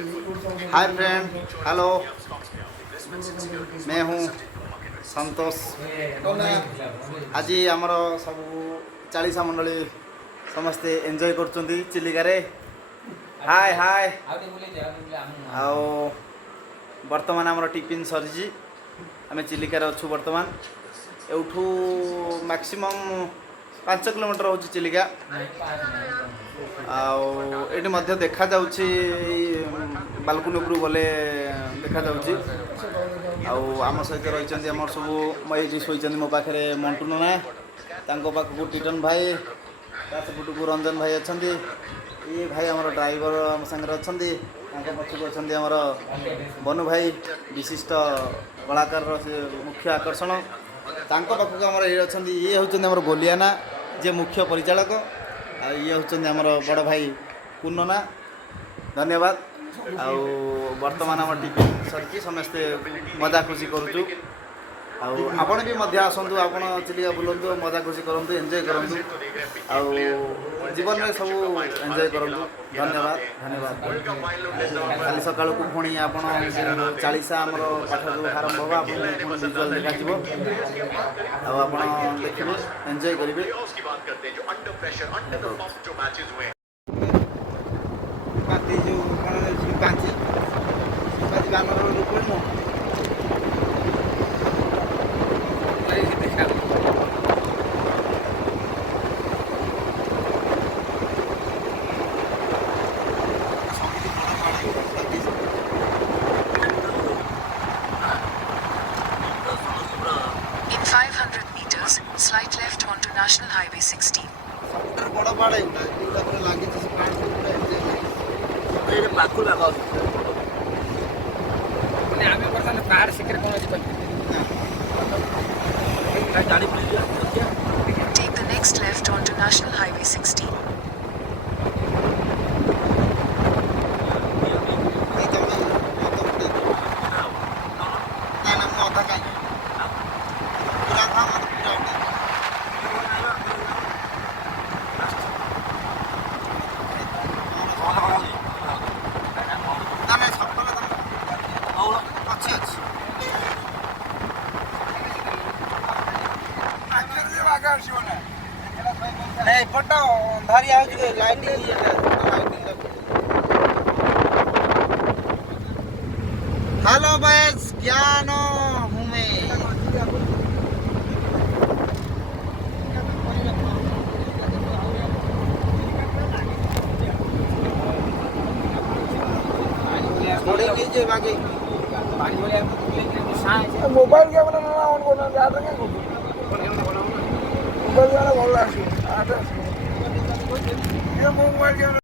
Hi friend, hello. मैं हूँ संतोष। आज आमर सब 40 मंडली समस्ते एंजॉय कर चिलिका रे। हाय हाय। आओ बर्तमान आमर टिफिन सरी आम चिलिकार अच्छु। बर्तमान एठू मैक्सिमम 5 किलोमीटर हो चिलिका। आठ मध्य देखा जाउछि बालकुनी उपरू गले देखा जाउछि। आम सहित रही आम सब ये शोचि मो पाखे मंटू नना पाखक टीटन भाई पटकू रंजन भाई अच्छा। ये भाई आम ड्राइवर आम सागर अच्छा। पक्षक अच्छा आमर बनु भाई विशिष्ट कलाकार मुख्य आकर्षण। पाखक आम ये अच्छा। ये हूँ गोलियाना जे मुख्य परिचालक। ये हूँ आमर बड़ भाई कुन्नना। धन्यवाद। वर्तमान आम टिफिन सरी समस्ते मजा खुशी करुचु। आपण भी मध्य आसतु। आपण चिलिका बुलतु, मजा खुशी करूँ, एंजॉय करूँ। जीवन में सब एंजॉय करूँ। धन्यवाद धन्यवाद। काली सका पुणी आप 40 आमर पाठ जो आरंभ होगा विजुअल देखा आप देखिए, एंजॉय करेंगे। In 500 meters, slight left onto National Highway 16. Take the next left onto National Highway 16. Hello बस ज्ञानो हूँ मैं। मोबाइल कैमरा ऑन करना याद रखें। मोबाइल कैमरा भल आसो। ये मोबाइल कैमरा